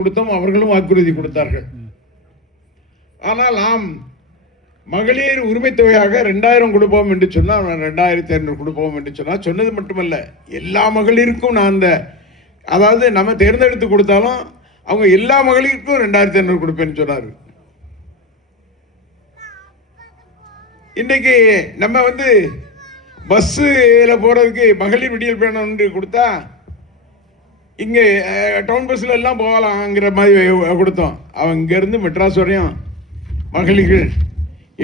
கொடுத்தோம், அவர்களும் வாக்குறுதி கொடுத்தார்கள். ஆனால் நாம் மகளிர் உரிமை தொகையாக 2000 கொடுப்போம் என்று சொன்னால் 2500 கொடுப்போம் என்று சொன்னால் சொன்னது மட்டுமல்ல, எல்லா மகளிருக்கும் நான் அந்த அதாவது நம்ம தேர்ந்தெடுத்து கொடுத்தாலும் அவங்க எல்லா மகளிருக்கும் 2500 கொடுப்பேன்னு சொன்னார். இன்றைக்கு நம்ம பஸ்ஸில் போகிறதுக்கு மகளிர் விடியல் பயணம் கொடுத்தா இங்கே டவுன் பஸ்ஸில் எல்லாம் போகலாங்கிற மாதிரி கொடுத்தோம். அவங்க இங்கேருந்து மெட்ராஸ் வரையும் மகளிர்கள்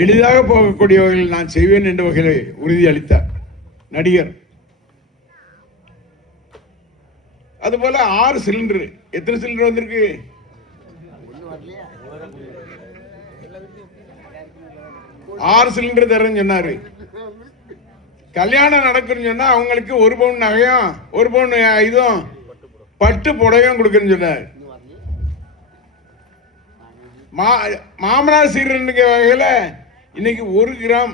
எளிதாக போகக்கூடிய வகையில் நான் செய்வேன் என்ற வகையில் உறுதி அளித்தார் நடிகர். அதுபோல 6 சிலிண்டர், எத்தனை சிலிண்டர் வந்திருக்கு? 6 சிலிண்டர் தரேன்னு சொன்னாரு. கல்யாணம் நடக்குன்னு சொன்னா அவங்களுக்கு 1 பவுன் நகையும் 1 பவுன் இதுவும் பட்டு புடவையும் கொடுக்குன்னு சொன்னார். மாமனார் சீரனுக்கு வகையில் இன்னைக்கு 1 கிராம்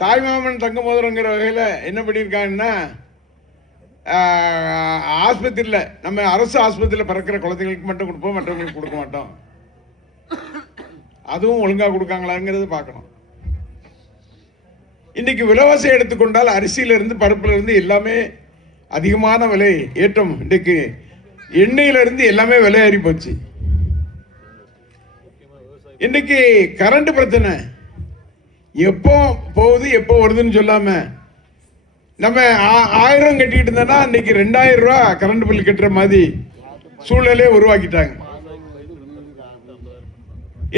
தாய்மாமன் தங்க மோதிரங்கிற வகையில் என்ன பண்ணியிருக்காங்கன்னா, ஆஸ்பத்திரியில் நம்ம அரசு ஆஸ்பத்திரியில் பிறக்கிற குழந்தைங்களுக்கு மட்டும் கொடுப்போம், மற்றவங்களுக்கு கொடுக்க மாட்டோம். அதுவும் ஒழுங்காக கொடுக்காங்களாங்கிறது பார்க்கணும். இன்னைக்கு விலைவாசி எடுத்துக்கொண்டால் அரிசியிலிருந்து பருப்பிலிருந்து எல்லாமே அதிகமான விலை ஏற்றம். இன்றைக்கு எண்ணெயிலிருந்து எல்லாமே விலை ஏறி போச்சு. இன்னைக்கு கரண்ட் பிரச்சனை எப்போ போகுது எப்போ வருதுன்னு சொல்லாம நம்ம 1000 கட்டிக்கிட்டு இருந்தோம்னா இன்னைக்கு 2000 ரூபா கரண்ட் பில் கட்டுற மாதிரி சூழ்நிலையை உருவாக்கிட்டாங்க.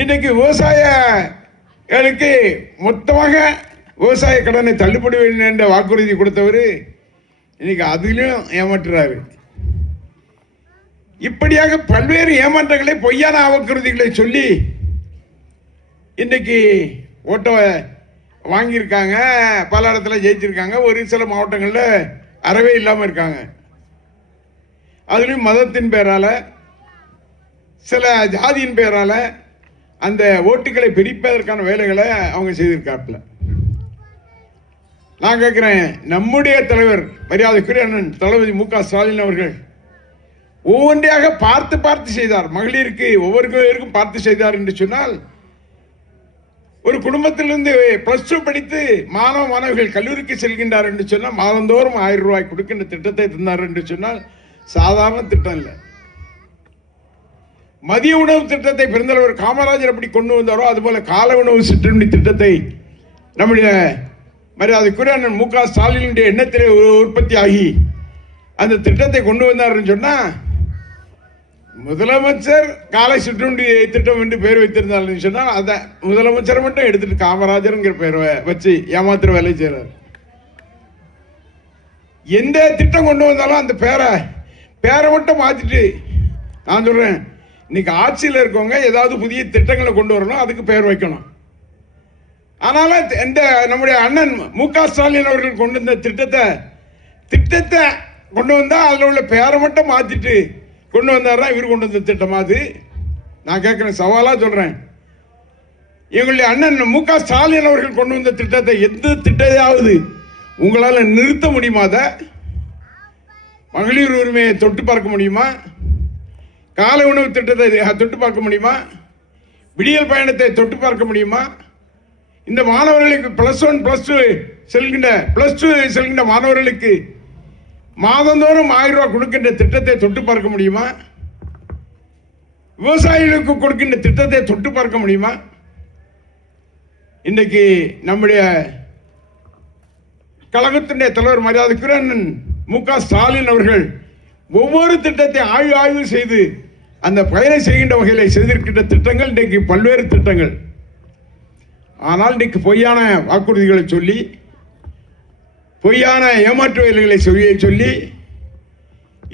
இன்னைக்கு விவசாயிகளுக்கு மொத்தமாக விவசாய கடனை தள்ளுபடி என்ற வாக்குறுதி கொடுத்தவர் இன்னைக்கு அதிலும் ஏமாற்றுறாரு. இப்படியாக பல்வேறு ஏமாற்றங்களை, பொய்யான வாக்குறுதிகளை சொல்லி இன்னைக்கு ஓட்டை வாங்கியிருக்காங்க. பல இடத்துல ஜெயிச்சிருக்காங்க. ஒரு சில மாவட்டங்களில் அறவே இல்லாமல் இருக்காங்க. அதுலேயும் மதத்தின் பேரால, சில ஜாதியின் பேரால அந்த ஓட்டுகளை பிரிப்பதற்கான வேலைகளை அவங்க செய்திருக்காப்புல. நான் கேட்கிறேன், நம்முடைய தலைவர் மரியாதைக்குரிய அண்ணன் தளபதி மு க ஸ்டாலின் அவர்கள் ஒவ்வொன்றையாக பார்த்து பார்த்து செய்தார். மகளிருக்கு ஒவ்வொருவருக்கும் பார்த்து செய்தார் என்று சொன்னால், ஒரு குடும்பத்திலிருந்து +2 படித்து மாணவர்கள் கல்லூரிக்கு செல்கின்றார் என்று சொன்னால் மாதந்தோறும் 1000 ரூபாய் கொடுக்கின்ற திட்டத்தை தந்தார் என்று சொன்னால் சாதாரண திட்டம் இல்லை. மதிய உணவு திட்டத்தை பெருந்தலைவர் காமராஜர் எப்படி கொண்டு வந்தாரோ அதுபோல கால உணவு சிற்றுண்டி திட்டத்தை நம்முடைய மரியாதைக்குரிய அண்ணன் மு க ஸ்டாலினுடைய எண்ணத்திலே உற்பத்தி ஆகி அந்த திட்டத்தை கொண்டு வந்தார் சொன்னா, முதலமைச்சர் காலை சிற்றுண்டி திட்டம் என்று பெயர் வைத்திருந்தார் சொன்னால் அதை முதலமைச்சர் மட்டும் எடுத்துட்டு காமராஜர்ங்கிற பெயர் வச்சு ஏமாத்திர வேலை செய்யறார். எந்த திட்டம் கொண்டு வந்தாலும் அந்த பேரை மட்டும் மாத்திட்டு, நான் சொல்றேன், இன்னைக்கு ஆட்சியில் இருக்கவங்க ஏதாவது புதிய திட்டங்களை கொண்டு வரணும், அதுக்கு பெயர் வைக்கணும். ஆனாலும் இந்த நம்முடைய அண்ணன் மு க ஸ்டாலின் அவர்கள் கொண்டு வந்த திட்டத்தை கொண்டு வந்தா அதில் உள்ள பேரை மட்டும் மாத்திட்டு கொண்டு வந்தாரா இவர் கொண்டு வந்த திட்டமா? அது நான் கேட்கிறேன், சவாலா சொல்றேன். எங்களுடைய அண்ணன் மு க ஸ்டாலின் அவர்கள் கொண்டு வந்த திட்டத்தை எந்த திட்டத்தையாவது உங்களால் நிறுத்த முடியுமா? அதை மகளிர் உரிமையை தொட்டு பார்க்க முடியுமா? காலை உணவு திட்டத்தை தொட்டு பார்க்க முடியுமா? விடியல் பயணத்தை தொட்டு பார்க்க முடியுமா? இந்த மாணவர்களுக்கு +1 +2 செல்கின்ற மாணவர்களுக்கு மாதந்தோறும் 1000 ரூபாய் கொடுக்கின்ற திட்டத்தை தொட்டு பார்க்க முடியுமா? விவசாயிகளுக்கு கொடுக்கின்ற திட்டத்தை தொட்டு பார்க்க முடியுமா? இன்றைக்கு நம்முடைய கழகத்தினுடைய தலைவர் மரியாதைக்குரிய மு க ஸ்டாலின் அவர்கள் ஒவ்வொரு திட்டத்தை ஆய்வு செய்து அந்த பயனை செய்கின்ற வகையில் செய்திருக்கின்ற திட்டங்கள் இன்றைக்கு பல்வேறு திட்டங்கள். ஆனால் இன்றைக்கு பொய்யான வாக்குறுதிகளை சொல்லி, பொய்யான ஏமாற்று வேலைகளை சொல்லி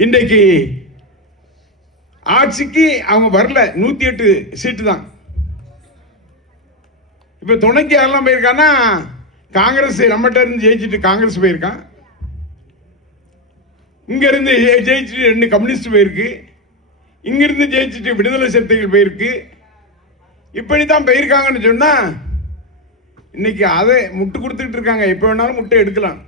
இன்றைக்கு ஆட்சிக்கு அவங்க வரல. 108 சீட்டு தான். இப்ப துணைக்கு யாரெல்லாம் போயிருக்கான்னா, காங்கிரஸ் நம்மகிட்ட இருந்து ஜெயிச்சுட்டு காங்கிரஸ் போயிருக்கான். இங்க இருந்து ஜெயிச்சுட்டு 2 கம்யூனிஸ்ட் போயிருக்கு. இங்கிருந்து ஜெயிச்சுட்டு விடுதலை சிறுத்தைகள் போயிருக்கு. இப்படித்தான் போயிருக்காங்கன்னு சொன்னா இன்னைக்கு அதை முட்டு கொடுத்துட்டு இருக்காங்க. எப்ப வேணாலும் முட்டை எடுக்கலாம்.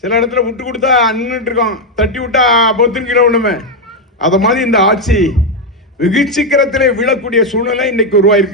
சில இடத்துல விட்டு கொடுத்தா நின்றுட்டு இருக்கோம், தட்டி விட்டா பொத்துங்கிற ஒண்ணுமே அத மாதிரி இந்த ஆட்சி வெகு சீக்கிரத்திலே விழக்கூடிய சூழ்நிலை இன்னைக்கு உருவாயிருக்கு.